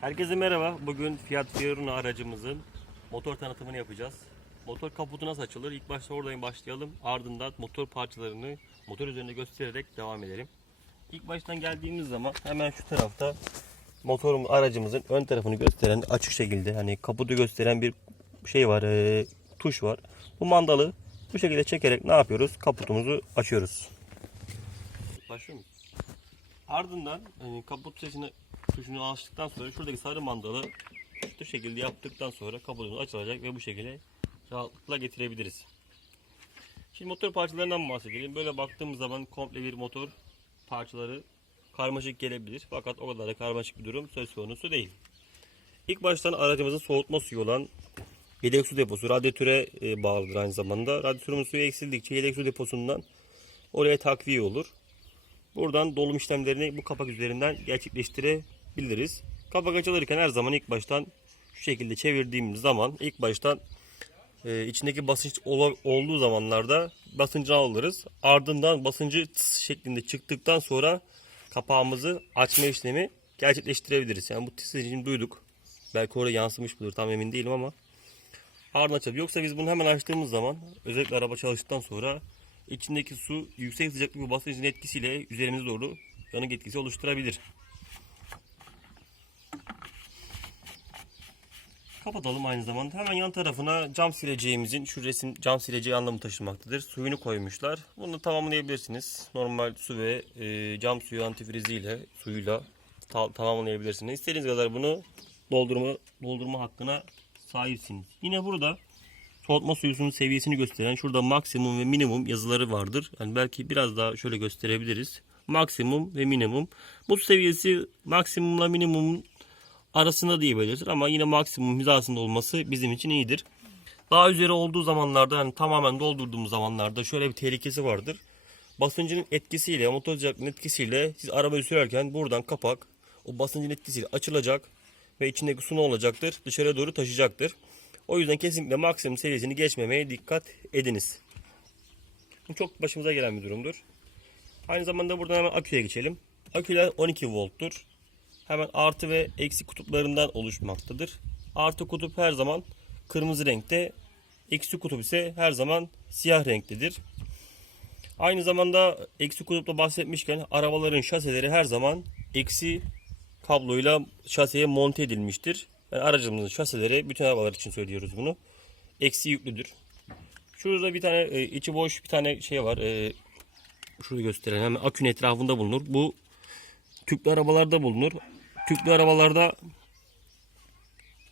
Herkese merhaba. Bugün Fiat Fiorino aracımızın motor tanıtımını yapacağız. Motor kaputu nasıl açılır? İlk başta oradan başlayalım. Ardından motor parçalarını motor üzerinde göstererek devam edelim. İlk baştan geldiğimiz zaman hemen şu tarafta motorun aracımızın ön tarafını gösteren açık şekilde hani kaputu gösteren bir şey var, e, tuş var. Bu mandalı bu şekilde çekerek ne yapıyoruz? Kaputumuzu açıyoruz. Başlıyor muyuz? Ardından hani kaput sesini tuşunu açtıktan sonra şuradaki sarı mandalı şu şekilde yaptıktan sonra kaputumuz açılacak ve bu şekilde rahatlıkla getirebiliriz. Şimdi motor parçalarından bahsedelim. Böyle baktığımız zaman komple bir motor parçaları karmaşık gelebilir. Fakat o kadar da karmaşık bir durum söz konusu değil. İlk baştan aracımızın soğutma suyu olan yedek su deposu radyatöre e, bağlıdır aynı zamanda. Radyatörün suyu eksildikçe yedek su deposundan oraya takviye olur. Buradan dolum işlemlerini bu kapak üzerinden gerçekleştirebiliriz. Kapak açılırken her zaman ilk baştan şu şekilde çevirdiğimiz zaman ilk baştan e, içindeki basınç ola- olduğu zamanlarda basıncını alırız. Ardından basıncı tıs şeklinde çıktıktan sonra kapağımızı açma işlemi gerçekleştirebiliriz. Yani bu tıs için duyduk. Belki oraya yansımış budur tam emin değilim ama ardından açalım. Yoksa biz bunu hemen açtığımız zaman özellikle araba çalıştıktan sonra içindeki su yüksek sıcaklık ve basıncın etkisiyle üzerimize doğru yanık etkisi oluşturabilir. Kapatalım aynı zamanda. Hemen yan tarafına cam sileceğimizin şu resim cam sileceği anlamı taşımaktadır. Suyunu koymuşlar. Bunu tamamlayabilirsiniz. Normal su ve e, cam suyu antifriziyle suyuyla ta- tamamlayabilirsiniz. İstediğiniz kadar bunu doldurma doldurma hakkına sahipsiniz. Yine burada soğutma suyusunun seviyesini gösteren şurada maksimum ve minimum yazıları vardır. Yani belki biraz daha şöyle gösterebiliriz. Maksimum ve minimum. Bu seviyesi maksimumla minimum arasında diyebiliriz ama yine maksimum hizasında olması bizim için iyidir. Daha üzeri olduğu zamanlarda yani tamamen doldurduğumuz zamanlarda şöyle bir tehlikesi vardır. Basıncın etkisiyle, motor sıcaklığının etkisiyle siz arabayı sürerken buradan kapak o basıncın etkisiyle açılacak ve içindeki su ne olacaktır? Dışarıya doğru taşıyacaktır. O yüzden kesinlikle maksimum seviyesini geçmemeye dikkat ediniz. Bu çok başımıza gelen bir durumdur. Aynı zamanda buradan hemen aküye geçelim. Aküler 12 volttur. Hemen artı ve eksi kutuplarından oluşmaktadır. Artı kutup her zaman kırmızı renkte, eksi kutup ise her zaman siyah renktedir. Aynı zamanda eksi kutupta bahsetmişken arabaların şaseleri her zaman eksi kabloyla şaseye monte edilmiştir. Yani aracımızın şaseleri bütün arabalar için söylüyoruz bunu. Eksi yüklüdür. Şurada bir tane e, içi boş bir tane şey var. E, şurayı gösterelim. Hemen akünün etrafında bulunur. Bu tüplü arabalarda bulunur. Tüplü arabalarda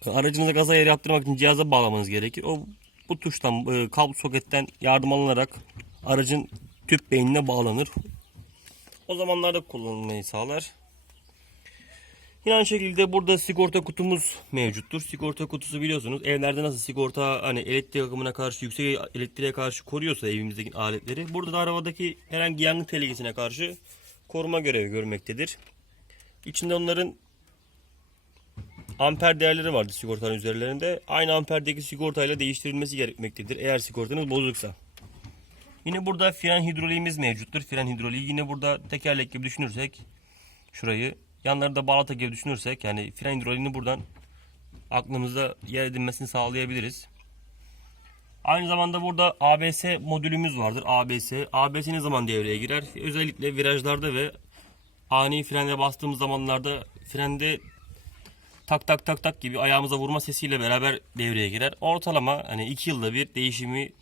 aracınıza gaza yer yaptırmak için cihaza bağlamanız gerekir. O bu tuştan e, kablo soketten yardım alınarak aracın tüp beynine bağlanır. O zamanlarda kullanılmayı sağlar. Yine aynı şekilde burada sigorta kutumuz mevcuttur. Sigorta kutusu biliyorsunuz evlerde nasıl sigorta hani elektrik akımına karşı yüksek elektriğe karşı koruyorsa evimizdeki aletleri. Burada da arabadaki herhangi yangın tehlikesine karşı koruma görevi görmektedir. İçinde onların amper değerleri vardır sigortanın üzerlerinde. Aynı amperdeki sigortayla değiştirilmesi gerekmektedir eğer sigortanız bozuksa. Yine burada fren hidroliğimiz mevcuttur. Fren hidroliği yine burada tekerlek gibi düşünürsek şurayı yanlarında balata gibi düşünürsek yani fren hidroliğini buradan aklımızda yer edinmesini sağlayabiliriz. Aynı zamanda burada ABS modülümüz vardır. ABS. ABS ne zaman devreye girer? Özellikle virajlarda ve ani frene bastığımız zamanlarda frende tak tak tak tak gibi ayağımıza vurma sesiyle beraber devreye girer. Ortalama hani 2 yılda bir değişimi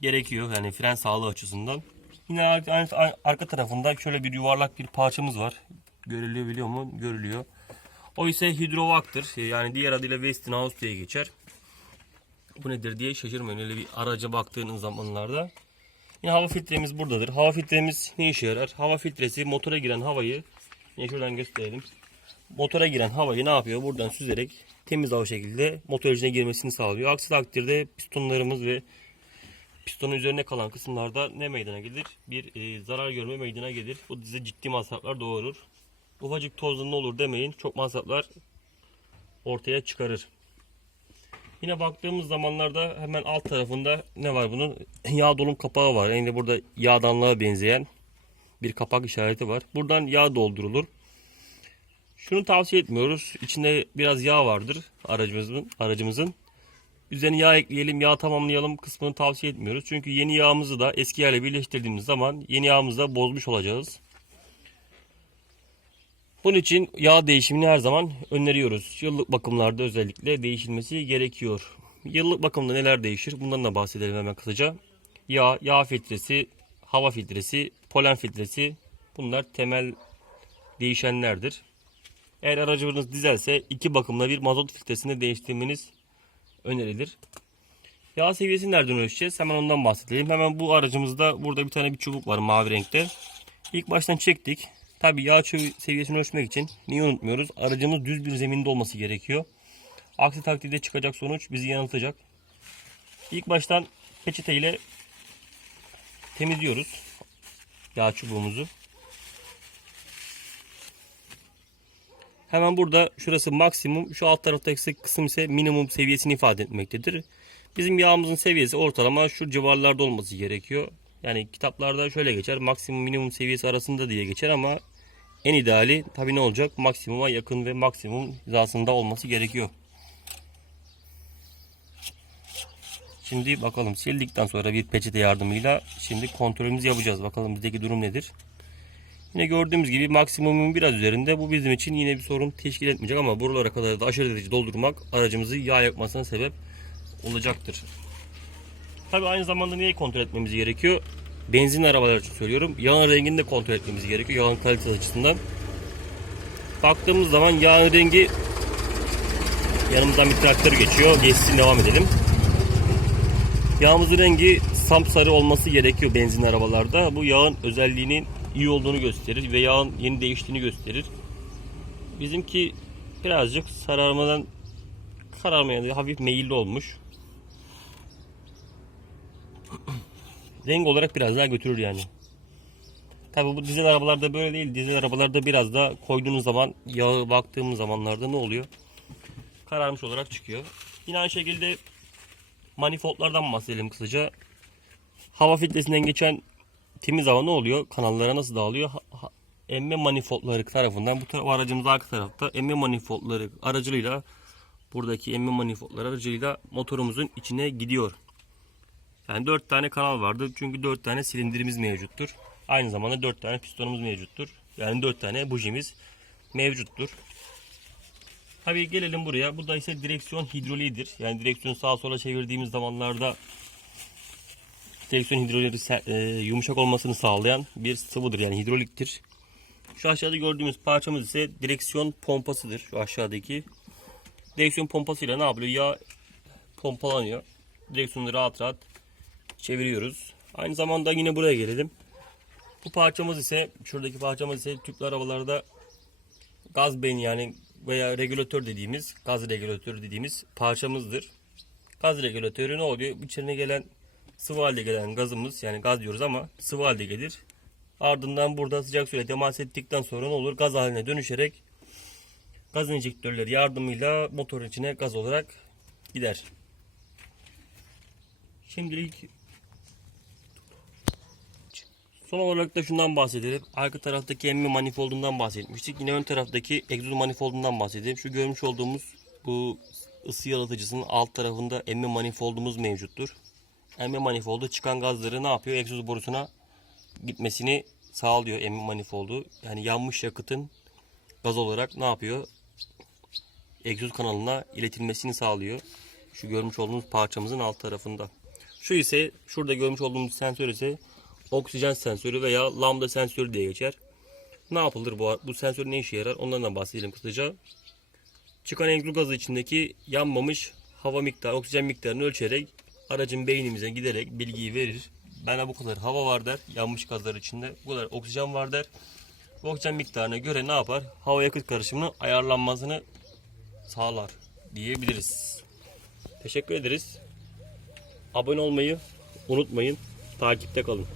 gerekiyor yani fren sağlığı açısından. Yine ar- ar- arka tarafında şöyle bir yuvarlak bir parçamız var. Görülüyor biliyor mu? Görülüyor. O ise hidrovaktır. Yani diğer adıyla Westinghouse diye geçer. Bu nedir diye şaşırmayın. Öyle bir araca baktığınız zamanlarda. Yine hava filtremiz buradadır. Hava filtremiz ne işe yarar? Hava filtresi motora giren havayı yine şuradan gösterelim. Motora giren havayı ne yapıyor? Buradan süzerek temiz hava şekilde motor içine girmesini sağlıyor. Aksi takdirde pistonlarımız ve pistonun üzerine kalan kısımlarda ne meydana gelir? Bir e, zarar görme meydana gelir. Bu bize ciddi masraflar doğurur. Ufacık tozla ne olur demeyin. Çok masraflar ortaya çıkarır. Yine baktığımız zamanlarda hemen alt tarafında ne var bunun? Yağ dolum kapağı var. Yani burada yağdanlığa benzeyen bir kapak işareti var. Buradan yağ doldurulur. Şunu tavsiye etmiyoruz. İçinde biraz yağ vardır aracımızın. aracımızın. Üzerine yağ ekleyelim, yağ tamamlayalım kısmını tavsiye etmiyoruz. Çünkü yeni yağımızı da eski yağla birleştirdiğimiz zaman yeni yağımızı da bozmuş olacağız. Bunun için yağ değişimini her zaman öneriyoruz. Yıllık bakımlarda özellikle değişilmesi gerekiyor. Yıllık bakımda neler değişir? Bundan da bahsedelim hemen kısaca. Yağ, yağ filtresi, hava filtresi, polen filtresi bunlar temel değişenlerdir. Eğer aracınız dizelse iki bakımla bir mazot filtresini değiştirmeniz önerilir. Yağ seviyesini nereden ölçeceğiz? Hemen ondan bahsedelim. Hemen bu aracımızda burada bir tane bir çubuk var mavi renkte. İlk baştan çektik. Tabi yağ çubuğu seviyesini ölçmek için niye unutmuyoruz? Aracımız düz bir zeminde olması gerekiyor. Aksi takdirde çıkacak sonuç bizi yanıltacak. İlk baştan peçete ile temizliyoruz yağ çubuğumuzu. Hemen burada şurası maksimum, şu alt taraftaki kısım ise minimum seviyesini ifade etmektedir. Bizim yağımızın seviyesi ortalama şu civarlarda olması gerekiyor. Yani kitaplarda şöyle geçer, maksimum minimum seviyesi arasında diye geçer ama en ideali tabi ne olacak? Maksimuma yakın ve maksimum hizasında olması gerekiyor. Şimdi bakalım sildikten sonra bir peçete yardımıyla şimdi kontrolümüzü yapacağız. Bakalım bizdeki durum nedir? Yine gördüğümüz gibi maksimumun biraz üzerinde. Bu bizim için yine bir sorun teşkil etmeyecek ama buralara kadar da aşırı derece doldurmak aracımızı yağ yakmasına sebep olacaktır. Tabi aynı zamanda neyi kontrol etmemiz gerekiyor? Benzin arabalar için söylüyorum. Yağın rengini de kontrol etmemiz gerekiyor. Yağın kalitesi açısından. Baktığımız zaman yağın rengi yanımızdan bir traktör geçiyor. Geçsin devam edelim. Yağımızın rengi sapsarı olması gerekiyor benzin arabalarda. Bu yağın özelliğinin iyi olduğunu gösterir ve yağın yeni değiştiğini gösterir. Bizimki birazcık sararmadan kararmaya hafif meyilli olmuş. Renk olarak biraz daha götürür yani. Tabi bu dizel arabalarda böyle değil. Dizel arabalarda biraz da koyduğunuz zaman yağı baktığımız zamanlarda ne oluyor? Kararmış olarak çıkıyor. Yine aynı şekilde manifoldlardan bahsedelim kısaca. Hava filtresinden geçen temiz hava ne oluyor? Kanallara nasıl dağılıyor? Emme manifoldları tarafından bu taraf aracımız arka tarafta emme manifoldları aracılığıyla buradaki emme manifoldları aracılığıyla motorumuzun içine gidiyor. Yani 4 tane kanal vardır. Çünkü 4 tane silindirimiz mevcuttur. Aynı zamanda 4 tane pistonumuz mevcuttur. Yani 4 tane bujimiz mevcuttur. Tabii gelelim buraya. Bu da ise direksiyon hidroliğidir. Yani direksiyonu sağa sola çevirdiğimiz zamanlarda direksiyon hidroliği e, yumuşak olmasını sağlayan bir sıvıdır. Yani hidroliktir. Şu aşağıda gördüğümüz parçamız ise direksiyon pompasıdır. Şu aşağıdaki. Direksiyon pompasıyla ne yapıyor? Yağ pompalanıyor. Direksiyonu rahat rahat çeviriyoruz. Aynı zamanda yine buraya gelelim. Bu parçamız ise şuradaki parçamız ise tüplü arabalarda gaz beyni yani veya regülatör dediğimiz gaz regülatörü dediğimiz parçamızdır. Gaz regülatörü ne oluyor? İçerine gelen sıvı halde gelen gazımız yani gaz diyoruz ama sıvı halde gelir. Ardından burada sıcak suyla temas ettikten sonra ne olur? Gaz haline dönüşerek gaz enjektörleri yardımıyla motor içine gaz olarak gider. Şimdilik Son olarak da şundan bahsedelim. Arka taraftaki emme manifoldundan bahsetmiştik. Yine ön taraftaki egzoz manifoldundan bahsedelim. Şu görmüş olduğumuz bu ısı yalıtıcısının alt tarafında emme manifoldumuz mevcuttur. Emme manifoldu çıkan gazları ne yapıyor? Egzoz borusuna gitmesini sağlıyor emme manifoldu. Yani yanmış yakıtın gaz olarak ne yapıyor? Egzoz kanalına iletilmesini sağlıyor. Şu görmüş olduğumuz parçamızın alt tarafında. Şu ise şurada görmüş olduğumuz sensör ise oksijen sensörü veya lambda sensörü diye geçer. Ne yapılır bu, bu sensör ne işe yarar? Ondan da bahsedelim kısaca. Çıkan egzoz gazı içindeki yanmamış hava miktarı, oksijen miktarını ölçerek aracın beynimize giderek bilgiyi verir. Bana bu kadar hava var der, yanmış gazlar içinde. Bu kadar oksijen var der. Bu oksijen miktarına göre ne yapar? Hava yakıt karışımının ayarlanmasını sağlar diyebiliriz. Teşekkür ederiz. Abone olmayı unutmayın. Takipte kalın.